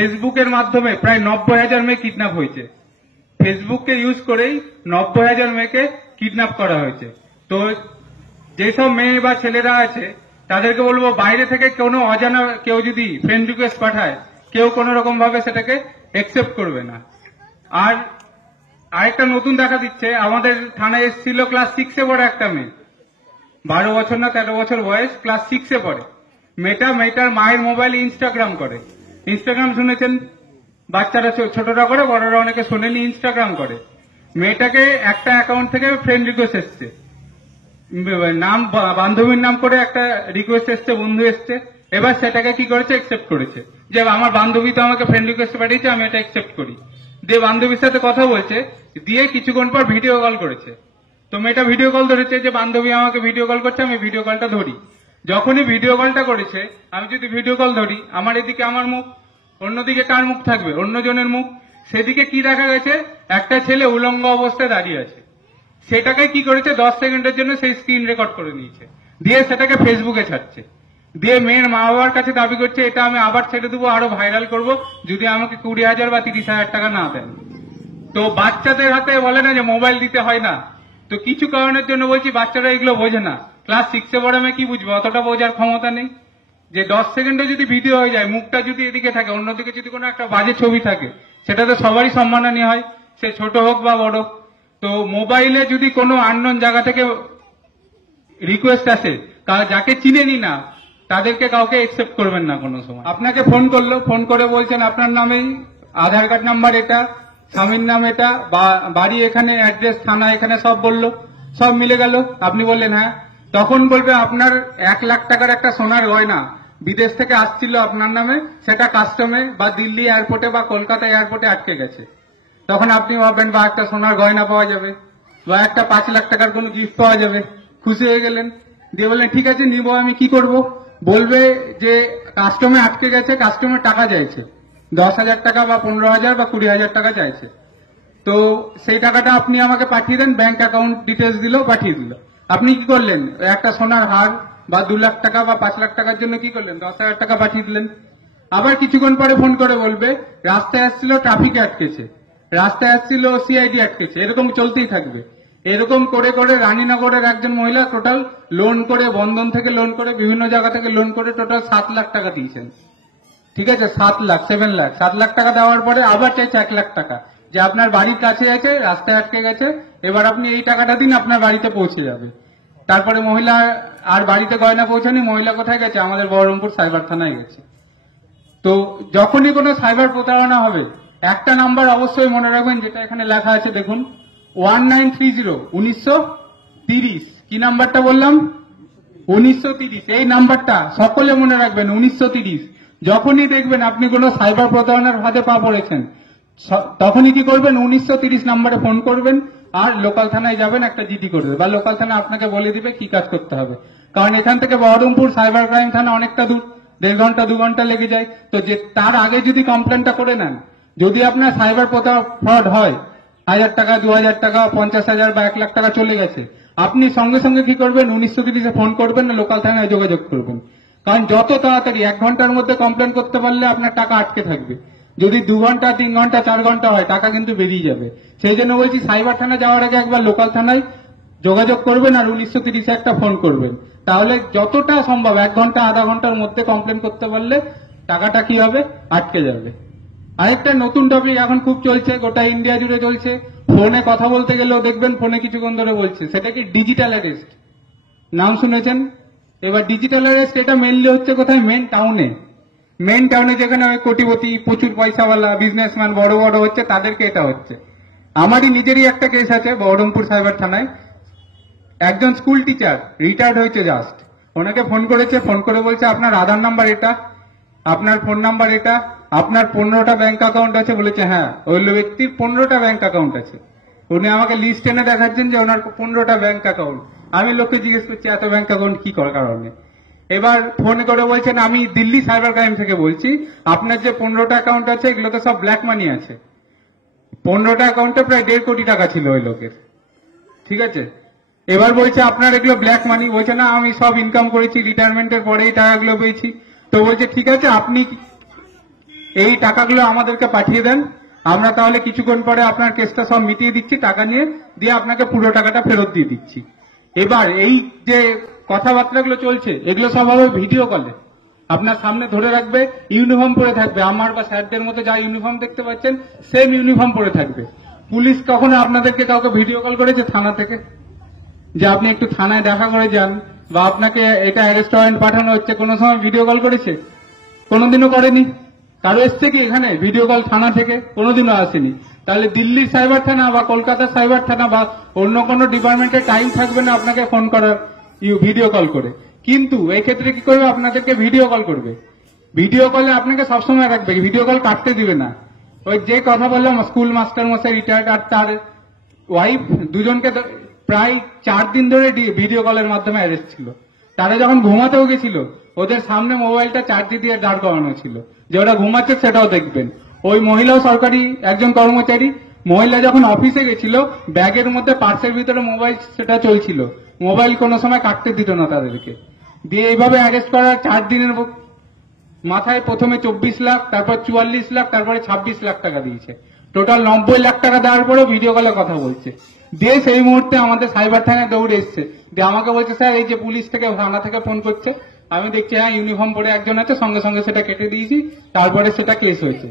ফেসবুকের মাধ্যমে প্রায় 90,000 মেয়ে কিডন্যাপ হয়েছে। ফেসবুককে ইউজ করেই 90,000 মেয়েকে কিডন্যাপ করা হয়েছে। তো যেসব মেয়ে বা ছেলেরা আছে তাদেরকে বলবো, বাইরে থেকে কোনো অজানা কেউ যদি ফ্রেন্ড রিকোয়েস্ট পাঠায়, কেউ কোনো রকম ভাবে সেটাকে একসেপ্ট করবে না। আর আরেকটা নতুন দেখা দিচ্ছে, আমাদের থানায় এসেছিল ক্লাস 6-এ পড়ে একটা মেয়ে, 12 বছর না 13 বছর বয়স, ক্লাস 6-এ পড়ে। মেয়েটার মায়ের মোবাইলে ইনস্টাগ্রাম করে। ইনস্টাগ্রাম শুনেছেন, বাচ্চারা ছোটরা করে, বড়রা অনেকে শোনেনি, ইনস্টাগ্রাম করে। মেয়েটাকে একটা অ্যাকাউন্ট থেকে ফ্রেন্ড রিকোয়েস্ট এসছে, নাম বান্ধবীর নাম করে একটা রিকোয়েস্ট এসছে, বন্ধু এসছে। এবার সেটাকে কি করেছে, একসেপ্ট করেছে, যে আমার বান্ধবী তো আমাকে ফ্রেন্ড রিকোয়েস্ট পাঠিয়েছে, আমি এটা একসেপ্ট করি। দিয়ে বান্ধবীর সাথে কথা বলছে, দিয়ে কিছুক্ষণ পর ভিডিও কল করেছে। তো মেয়েটা ভিডিও কল ধরেছে, যে বান্ধবী আমাকে ভিডিও কল করছে, আমি ভিডিও কলটা ধরি। যখনই ভিডিও কলটা করেছে, আমি যদি ভিডিও কল ধরি, আমার এদিকে আমার মুখ, অন্যদিকে কার মুখ থাকবে, অন্যজনের মুখ। সেদিকে কি দেখা গেছে, একটা ছেলে উলঙ্গ অবস্থায় দাঁড়িয়ে আছে। সেটাকে কি করেছে, 10 সেকেন্ডের জন্য সেই স্ক্রিন রেকর্ড করে নিয়েছে, দিয়ে সেটাকে ফেসবুকে ছাড়ছে। দিয়ে মেয়ের মা বাবার কাছে দাবি করছে, এটা আমি আবার ছেড়ে দেবো, আরো ভাইরাল করব, যদি আমাকে 20,000 বা 30,000 টাকা না দেন। তো বাচ্চাদের হাতে বলে না যে মোবাইল দিতে হয় না, তো কিছু কারণের জন্য বলছি বাচ্চারা এগুলো বোঝে না। ক্লাস 6-এ পড়ে আমি কি বুঝবো, অতটা বোঝার ক্ষমতা নেই। যে 10 সেকেন্ডে যদি ভিডিও হয়ে যায়, মুখটা যদি এদিকে থাকে, অন্যদিকে যদি কোনো একটা বাজে ছবি থাকে, সেটা তো সবারই সম্মাননীয় হয়, সে ছোট হোক বা বড়। তো মোবাইলে যদি কোনো আননোন জায়গা থেকে রিকোয়েস্ট আসে, যাকে চিনেনি না, তাদেরকে কাউকে একসেপ্ট করবেন না কোনো সময়। আপনাকে ফোন করলো, ফোন করে বলছেন আপনার নামেই আধার কার্ড নাম্বার এটা, স্বামীর নাম এটা, বাড়ি এখানে, অ্যাড্রেস থানা এখানে, সব বললো, সব মিলে গেল। আপনি বললেন হ্যাঁ। তখন বলবে আপনার 1 লাখ টাকার একটা সোনার গয়না বিদেশ থেকে আসছিল আপনার নামে, সেটা কাস্টমে বা দিল্লি এয়ারপোর্টে বা কলকাতা এয়ারপোর্টে আটকে গেছে। তখন আপনি ভাববেন বা একটা সোনার গয়না পাওয়া যাবে, বা একটা 5 লাখ টাকার কোনো গিফট পাওয়া যাবে, খুশি হয়ে গেলেন। দিয়ে বললেন ঠিক আছে নিব, আমি কি করব? বলবে যে কাস্টমে আটকে গেছে, কাস্টমের টাকা চাইছে, 10,000 টাকা বা 15,000 বা 20,000 টাকা চাইছে। তো সেই টাকাটা আপনি আমাকে পাঠিয়ে দেন, ব্যাংক অ্যাকাউন্ট ডিটেলস দিল, পাঠিয়ে দিল। আপনি কি করলেন, একটা সোনার হার বা 2 লাখ টাকা বা 5 লাখ টাকার জন্য কি করলেন, 10,000 টাকা পাঠিয়ে দিলেন। আবার কিছুক্ষণ পরে ফোন করে বলবে রাস্তায় আসছিল, ট্রাফিকে আটকেছে, রাস্তায় আসছিল, সিআইডি আটকেছে, এরকম চলতেই থাকবে। এরকম করে করে রানীনগরের একজন মহিলা টোটাল লোন করে, বন্ধন থেকে লোন করে, বিভিন্ন জায়গা থেকে লোন করে টোটাল 7 লাখ টাকা দিয়েছেন। ঠিক আছে, 7 লাখ, 7 লাখ, 7 লাখ টাকা দেওয়ার পরে আবার চাইছে 1 লাখ টাকা, যে আপনার বাড়ির কাছে আছে, রাস্তায় আটকে গেছে, এবার আপনি এই টাকাটা দিন, আপনার বাড়িতে পৌঁছে যাবে। তারপরে মহিলা আর বাড়িতে গয়না পৌঁছানি, মহিলা কোথায় গেছে, আমাদের বহরমপুর সাইবার থানায় গেছে। তো যখনই কোনো সাইবার প্রতারণা হবে, একটা নাম্বার অবশ্যই মনে রাখবেন, যেটা এখানে লেখা আছে দেখুন, 1930, 1930। কি নাম্বারটা বললাম, 1930। এই নাম্বারটা সকলে মনে রাখবেন, 1930। যখনই দেখবেন আপনি কোনো সাইবার প্রতারণার ফাঁদে পা পড়েছেন, তখনই কি করবেন, 1930 নাম্বারে ফোন করবেন, আর লোকাল থানায় যাবেন, একটা জিডি করবে, বা লোকাল থানা আপনাকে বলে দিবে কি কাজ করতে হবে। কারণ এখান থেকে বহরমপুর সাইবার ক্রাইম থানা অনেকটা দূর, 1.5 ঘন্টা 2 ঘন্টা লেগে যায়। তো যে তার আগে যদি কমপ্লেনটা করে নেন, যদি আপনার সাইবার ফ্রড হয়, 1000 টাকা, 2000 টাকা, 50,000 বা 1 লাখ টাকা চলে গেছে, আপনি সঙ্গে সঙ্গে কি করবেন, 1930-এ ফোন করবেন, না লোকাল থানায় যোগাযোগ করবেন। কারণ যত তাড়াতাড়ি 1 ঘন্টার মধ্যে কমপ্লেন করতে পারলে আপনার টাকা আটকে থাকবে। যদি 2 ঘন্টা, 3 ঘন্টা, 4 ঘন্টা হয়, টাকা কিন্তু বেরিয়ে যাবে। সেই জন্য বলছি সাইবার থানা যাওয়ার আগে একবার লোকাল থানায় যোগাযোগ করবেন, আর 1930-এ একটা ফোন করবেন। তাহলে যতটা সম্ভব 1 ঘন্টা, আধা ঘন্টার মধ্যে কমপ্লেন করতে পারলে টাকাটা কি হবে, আটকে যাবে। আরেকটা নতুন টপিক এখন খুব চলছে, গোটা ইন্ডিয়া জুড়ে চলছে, ফোনে কথা বলতে গেলেও দেখবেন ফোনে কিছুক্ষণ ধরে বলছে, সেটা কি ডিজিটাল অ্যারেস্ট। নাম শুনেছেন? এবার ডিজিটাল অ্যারেস্ট এটা মেনলি হচ্ছে কোথায়, মেন টাউনে যেখানে কোটিপতি, প্রচুর পয়সাওয়ালা বিজনেসম্যান বড় বড় হচ্ছে, তাদেরকে এটা হচ্ছে। আমারই নিজেরই একটা কেস আছে বহরমপুর সাইবার থানায়। একজন স্কুল টিচার রিটায়ার্ড হয়েছে জাস্ট, ওনাকে ফোন করেছে, ফোন করে বলছে আপনার আধার নাম্বার এটা, আপনার ফোন নাম্বার এটা, আপনার 15টা ব্যাংক অ্যাকাউন্ট আছে। বলেছে হ্যাঁ, ওই ব্যক্তির 15টা ব্যাংক অ্যাকাউন্ট আছে। উনি আমাকে লিস্ট এনে দেখাচ্ছেন যে ওনার 15টা ব্যাংক অ্যাকাউন্ট। আমি লোককে জিজ্ঞেস করছি এত ব্যাংক অ্যাকাউন্ট কি করার কারণে। এবার ফোন করে বলছেন আমি দিল্লি সাইবার ক্রাইম থেকে বলছি, আপনার যে 15টা অ্যাকাউন্ট আছে এগুলোতে সব ব্ল্যাক মানি আছে। 15টা অ্যাকাউন্টে প্রায় 1.5 কোটি টাকা ছিল ওই লোকের। ঠিক আছে, এবার বলছে আপনার এগুলো ব্ল্যাক মানি। বলছে না, আমি সব ইনকাম করেছি, রিটায়ারমেন্টের পরে এই টাকাগুলো পেয়েছি। তো বলছে ঠিক আছে, আপনি এই টাকাগুলো আমাদেরকে পাঠিয়ে দেন, আমরা তাহলে কিছুক্ষণ পরে আপনার কেসটা সব মিটিয়ে দিচ্ছি, টাকা নিয়ে দিয়ে আপনাকে পুরো টাকাটা ফেরত দিয়ে দিচ্ছি। এবার এই যে কথাবার্তাগুলো চলছে এগুলো সব হবে ভিডিও কলে, আপনার সামনে ধরে রাখবে, ইউনিফর্ম পরে থাকবে, আমার বা স্যারদের মতো যা ইউনিফর্ম দেখতে পাচ্ছেন সেম ইউনিফর্ম পরে থাকবে। পুলিশ কখনো আপনাদেরকে কাউকে ভিডিও কল করেছে থানা থেকে যে আপনি একটু থানায় দেখা করে যান, বা আপনাকে এটা অ্যারেস্ট ওয়ারেন্ট পাঠানো হচ্ছে, কোনো সময় ভিডিও কল করেছে? কোনোদিনও করেনি। কারো এসছে কি এখানে ভিডিও কল থানা থেকে? কোনোদিনও আসেনি। তাহলে দিল্লির সাইবার থানা বা কলকাতার সাইবার থানা বা অন্য কোনো ডিপার্টমেন্টের টাইম থাকবে না আপনাকে ফোন করার ভিডিও কল করে। কিন্তু এই ক্ষেত্রে কি করবে, আপনাদেরকে ভিডিও কল করবে। ভিডিও কলে আপনাকে সবসময় রাখবে, ভিডিও কল কাটতে দিবে না। ওই যে কথা বললাম স্কুল মাস্টার মশাই রিটায়ার্ড আর তার ওয়াইফ দুজনকে প্রায় 4 দিন ধরে ভিডিও কলের মাধ্যমে অ্যারেস্ট ছিল। তারা যখন ঘুমাতেও গেছিল ওদের সামনে মোবাইলটা চার্জে দিয়ে দাঁড় করানো ছিল যে ওরা ঘুমাচ্ছে সেটাও দেখবেন। ওই মহিলাও সরকারি একজন কর্মচারী, মহিলা যখন অফিসে গেছিল ব্যাগের মধ্যে পার্সের ভিতরে মোবাইল সেটা চলছিল, মোবাইল কোনো সময় কাটতে দিত না তাদেরকে। দিয়ে এইভাবে অ্যারেস্ট করার 4 দিনের মাথায় প্রথমে 24 লাখ, তারপর 44 লাখ, তারপরে 26 লাখ টাকা দিয়েছে। টোটাল 90 লাখ টাকা দেওয়ার পরেও ভিডিও কলে কথা বলছে। দিয়ে সেই মুহূর্তে আমাদের সাইবার থানায় দৌড়ে এসছে, দিয়ে আমাকে বলছে স্যার এই যে পুলিশ থেকে থানা থেকে ফোন করছে। আমি দেখছি হ্যাঁ ইউনিফর্ম পরে একজন আছে, সঙ্গে সঙ্গে সেটা কেটে দিয়েছি, তারপরে সেটা কেস হয়েছে।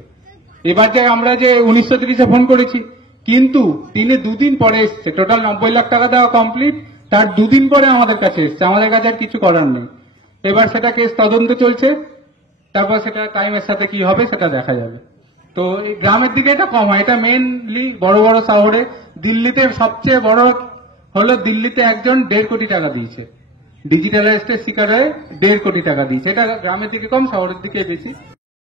এবার যে আমরা যে 1930 ফোন করেছি, কিন্তু তিনি 2 দিন পরে এসছে, টোটাল 90 লাখ টাকা দেওয়া কমপ্লিট, তার 2 দিন পরে আমাদের কাছে এসছে, আমাদের কাছে আর কিছু করার নেই। এবার সেটা কেস তদন্ত চলছে, তারপর সেটা টাইমের সাথে কি হবে সেটা দেখা যাবে। তো গ্রামের দিকে এটা কম হয়, এটা মেনলি বড় বড় শহরে। দিল্লিতে সবচেয়ে বড় হলো, দিল্লিতে একজন 1.5 কোটি টাকা দিয়েছে, ডিজিটাল অ্যারেস্টের শিকার হয়ে 1.5 কোটি টাকা দিয়েছে। এটা গ্রামের দিকে কম, শহরের দিকে বেশি।